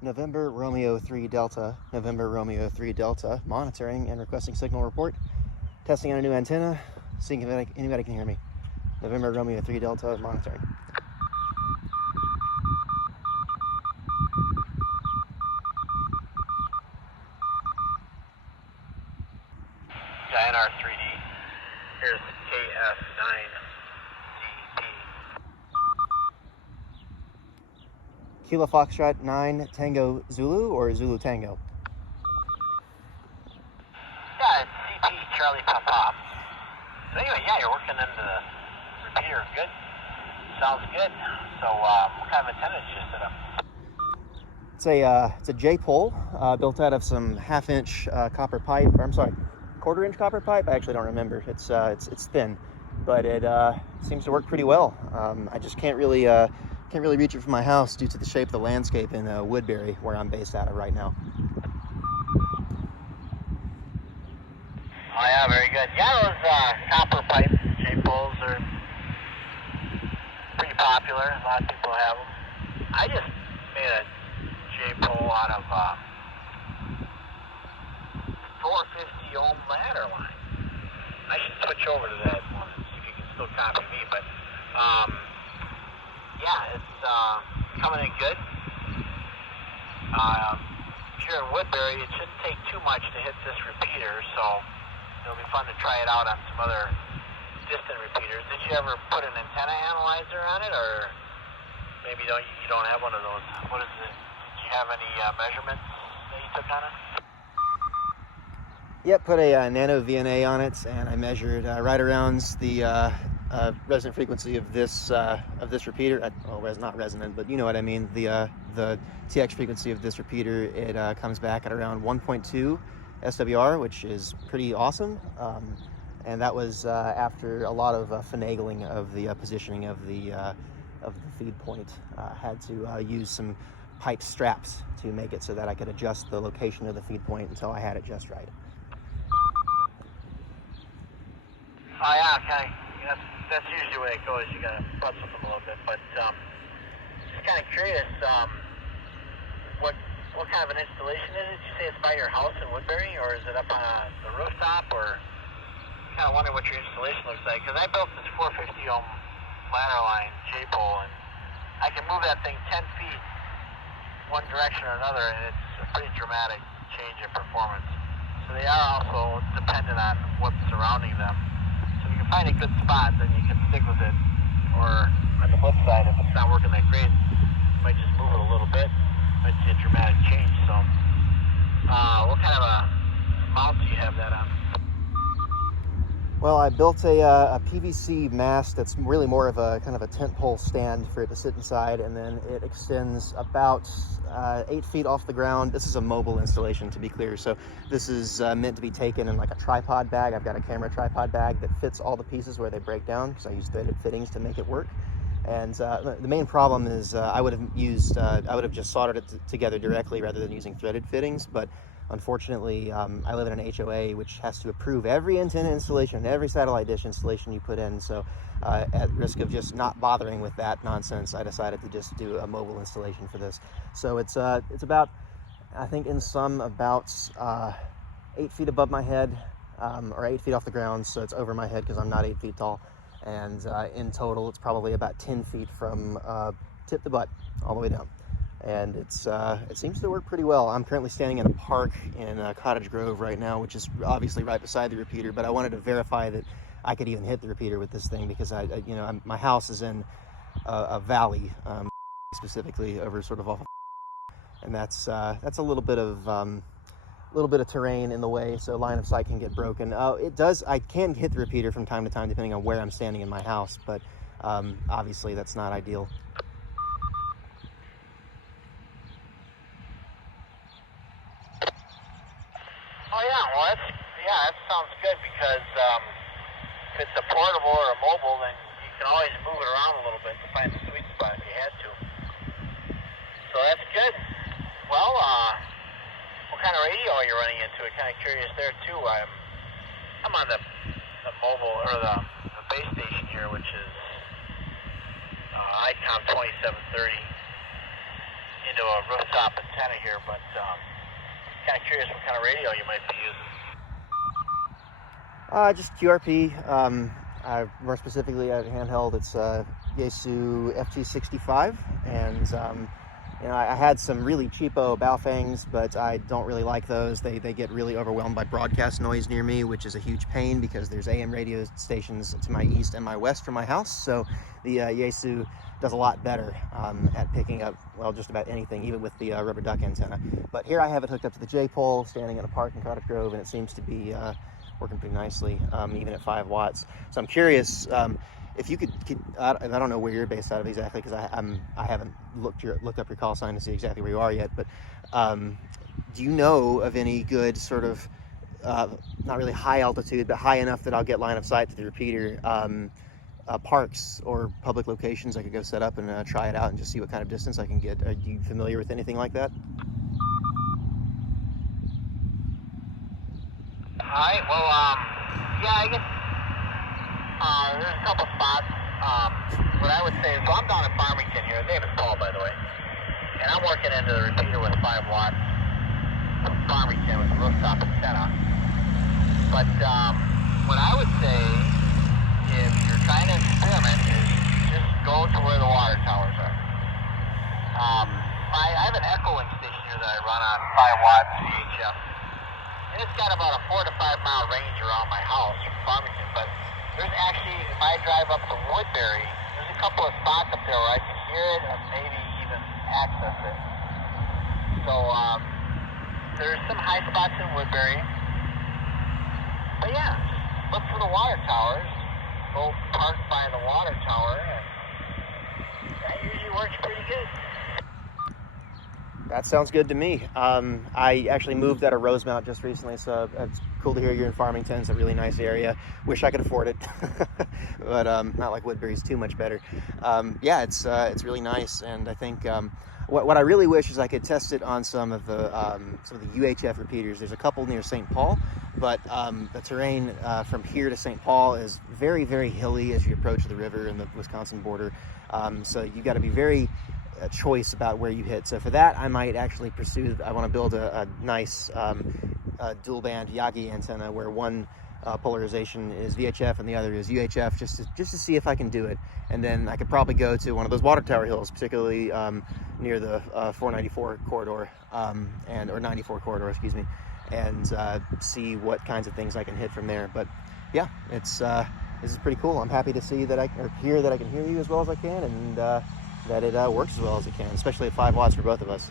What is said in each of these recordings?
November Romeo 3 Delta, November Romeo 3 Delta, monitoring and requesting signal report. Testing on a new antenna, seeing if anybody can hear me. November Romeo 3 Delta, monitoring. NR 3D, here's KF9CP. Kilo Foxtrot 9 Tango Zulu or Zulu Tango? Yeah, it's CP Charlie Papa. So anyway, yeah, you're working into the repeater. Good. Sounds good. So what kind of antenna did you set up? It's a J-Pole built out of some half-inch copper pipe. Or I'm sorry, quarter-inch copper pipe. I actually don't remember. It's thin, but it seems to work pretty well. I just can't really reach it from my house due to the shape of the landscape in Woodbury, where I'm based out of right now. Oh yeah, very good. Yeah, those copper pipe J-poles are pretty popular. A lot of people have them. I just made a J-pole out of 450 ohm ladder line. I should switch over to that one and see if you can still copy me. But yeah, it's coming in good. Here in Woodbury, it shouldn't take too much to hit this repeater, so it'll be fun to try it out on some other distant repeaters. Did you ever put an antenna analyzer on it, or maybe you don't have one of those? What is it? Did you have any measurements that you took on it? Yep, put a nano VNA on it, and I measured right around the resonant frequency of this repeater. Well, not resonant, but you know what I mean. The TX frequency of this repeater, it comes back at around 1.2 SWR, which is pretty awesome. And that was after a lot of finagling of the positioning of the feed point. Had to use some pipe straps to make it so that I could adjust the location of the feed point until I had it just right. Oh yeah, okay. That's usually the way it goes. You gotta butts with them a little bit, but just kind of curious. What kind of an installation is it? Did you say it's by your house in Woodbury, or is it up on the rooftop, or? Kind of wonder what your installation looks like, because I built this 450 ohm ladder line J-pole, and I can move that thing 10 feet one direction or another, and it's a pretty dramatic change in performance. So they are also dependent on what's surrounding them. So if you can find a good spot, then you can stick with it. Or on the flip side, if it's not working that great, you might just move it a little bit. You might see a dramatic change. So what kind of a mount do you have that on? Well, I built a PVC mast that's really more of a kind of a tent pole stand for it to sit inside, and then it extends about 8 feet off the ground. This is a mobile installation, to be clear, so this is meant to be taken in like a tripod bag. I've got a camera tripod bag that fits all the pieces where they break down, because I use threaded fittings to make it work. And the main problem is I would have just soldered it together directly rather than using threaded fittings, but unfortunately, I live in an HOA which has to approve every antenna installation, every satellite dish installation you put in. So at risk of just not bothering with that nonsense, I decided to just do a mobile installation for this. So it's about, I think in sum, about 8 feet above my head, or 8 feet off the ground. So it's over my head because I'm not 8 feet tall. And in total, it's probably about 10 feet from tip to butt all the way down. And it seems to work pretty well. I'm currently standing in a park in Cottage Grove right now, which is obviously right beside the repeater, but I wanted to verify that I could even hit the repeater with this thing, because my house is in a valley, specifically over sort of off, and that's a little bit of terrain in the way, so line of sight can get broken. I can hit the repeater from time to time depending on where I'm standing in my house, but obviously that's not ideal. Oh yeah, well that sounds good, because if it's a portable or a mobile, then you can always move it around a little bit to find the sweet spot if you had to. So that's good. Well, what kind of radio are you running into? I'm kind of curious there too. I'm on the mobile, or the base station here, which is ICOM 2730. into a rooftop antenna here, but kind of curious what kind of radio you might be using. Just QRP. More specifically at handheld, it's Yaesu FT-65, and I had some really cheapo Baofangs, but I don't really like those. They get really overwhelmed by broadcast noise near me, which is a huge pain because there's AM radio stations to my east and my west from my house. So the Yaesu does a lot better at picking up, well, just about anything, even with the rubber duck antenna. But here I have it hooked up to the J-Pole, standing in a park in Cottage Grove, and it seems to be working pretty nicely, even at 5 watts. So I'm curious if you could I don't know where you're based out of exactly, because I haven't looked up your call sign to see exactly where you are yet. But do you know of any good sort of not really high altitude, but high enough that I'll get line of sight to the repeater, parks or public locations I could go set up and try it out and just see what kind of distance I can get? Are you familiar with anything like that? Alright, well, yeah, I guess there's a couple spots. What I would say is, so I'm down in Farmington here. Name is Paul, by the way. And I'm working into the repeater with 5 watts from Farmington with a rooftop antenna. But what I would say, if you're trying to experiment, is just go to where the water towers are. I have an echoing station here that I run on 5 watts VHF. And it's got about a 4 to 5 mile range around my house from Farmington, but there's actually, if I drive up to Woodbury, there's a couple of spots up there where I can hear it and maybe even access it. So there's some high spots in Woodbury. But yeah, just look for the water towers, go park by the water tower, and that usually works pretty good. That sounds good to me. I actually moved out of Rosemount just recently, so it's cool to hear you're in Farmington. It's a really nice area. Wish I could afford it, but not like Woodbury's too much better. Yeah, it's really nice, and I think what I really wish is I could test it on some of the UHF repeaters. There's a couple near St. Paul, but the terrain from here to St. Paul is very, very hilly as you approach the river and the Wisconsin border. So you got to be very choice about where you hit. So for that, I might actually pursue, I want to build a nice dual band Yagi antenna where one polarization is VHF and the other is UHF, just to see if I can do it. And then I could probably go to one of those water tower hills, particularly near the 494 corridor, or 94 corridor, excuse me, and see what kinds of things I can hit from there. But yeah, this is pretty cool. I'm happy to see that I can hear you as well as I can, and that it works as well as it can, especially at 5 watts for both of us.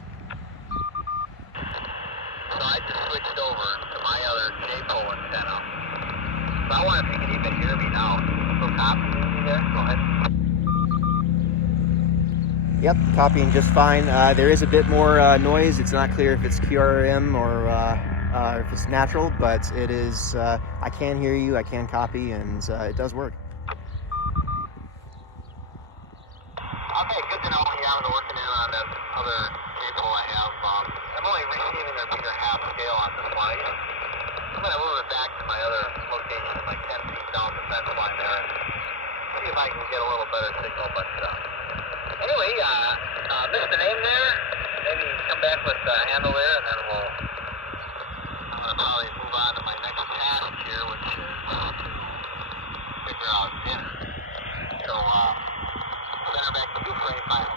So I just switched over to my other J-Pole antenna. So I wonder if you can even hear me now. Still copying me there? Go ahead. Yep, copying just fine. There is a bit more noise. It's not clear if it's QRM or if it's natural, but it is. I can hear you, I can copy, and it does work. Okay, good to know. Yeah, I'm working in on that other J-Pole I have. I'm only receiving their bigger half scale on this one. I'm going to move it back to my other location, like 10 feet down the fence line there, and see if I can get a little better signal. But anyway, missed the name there. Maybe come back with the handle there, and then I'm going to probably move on to my next task here, which is to figure out dinner. So, better back to frame 5.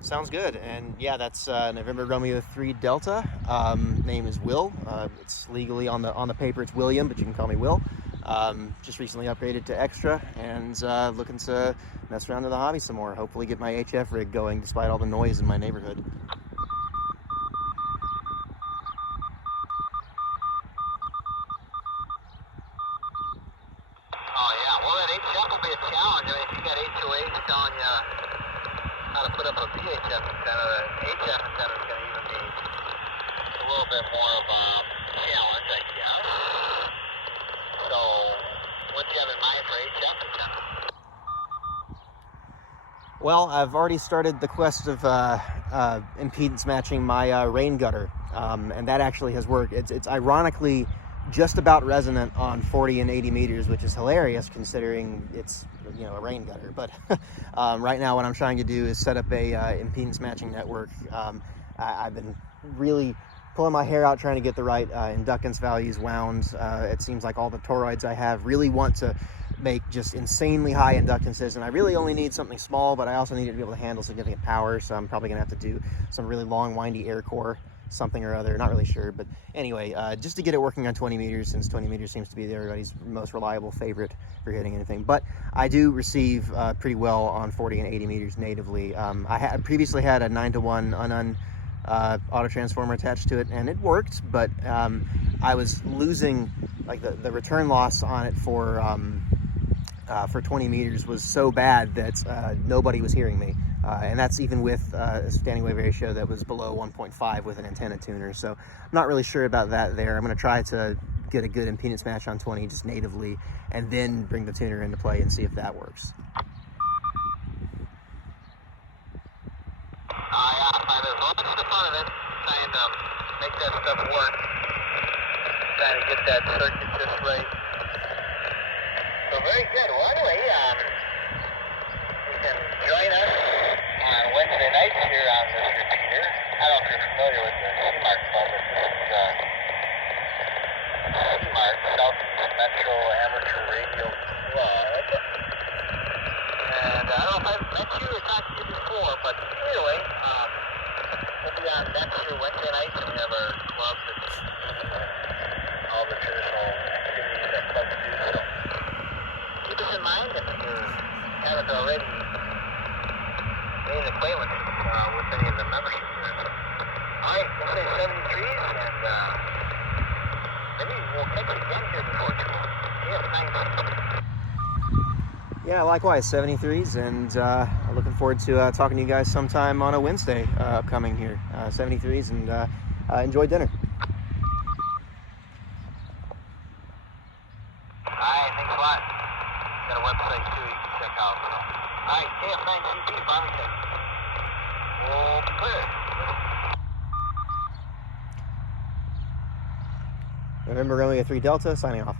Sounds good. And yeah, that's November Romeo 3 Delta. Name is Will. It's legally on the paper it's William, but you can call me Will. Just recently upgraded to extra, and looking to mess around in the hobby some more. Hopefully get my HF rig going despite all the noise in my neighborhood. Oh yeah, well that HF will be a challenge. I mean, if you got HOAs telling you how to put up a VHF antenna, the HF antenna is going to even be a little bit more of a challenge, I guess. So, what do you have in mind for HF antenna? Well, I've already started the quest of impedance matching my rain gutter, and that actually has worked. It's ironically just about resonant on 40 and 80 meters, which is hilarious considering it's, you know, a rain gutter. But right now what I'm trying to do is set up a impedance matching network. I've been really pulling my hair out trying to get the right inductance values wound. It seems like all the toroids I have really want to make just insanely high inductances, and I really only need something small, but I also need it to be able to handle significant power, so I'm probably gonna have to do some really long windy air core something or other, not really sure. But anyway, just to get it working on 20 meters, since 20 meters seems to be everybody's most reliable favorite for hitting anything. But I do receive pretty well on 40 and 80 meters natively. I previously had a 9-to-1 unun auto transformer attached to it, and it worked, but I was losing, like, the return loss on it for 20 meters was so bad that nobody was hearing me. And that's even with a standing wave ratio that was below 1.5 with an antenna tuner. So I'm not really sure about that there. I'm going to try to get a good impedance match on 20 just natively, and then bring the tuner into play and see if that works. Yeah, there's lots of stuff on it, trying to make that stuff work, trying to get that circuit just right. So very good. Well, anyway, you can join us on Wednesday nights here on this repeater. I don't know if you're familiar with the C-Mark Club, but this is C-Mark, Southeast Metro Amateur Radio Club. And I don't know if I've met you or talked to you before, but anyway, we'll be on next year Wednesday nights, and we have our club that's all the traditional activities that clubs do. So keep us in mind if you haven't already made an acquaintance with any of the memberships there. So, all right, we'll say 73s, and maybe we'll catch you again here before too long. Yeah, Yeah, likewise, 73s, and I'm looking forward to talking to you guys sometime on a Wednesday upcoming here. 73s, and enjoy dinner. all right, thanks a lot. Got a website too you can check out. So. All right, KF9CP, Farmington. We'll be clear. November Romeo 3 Delta, signing off.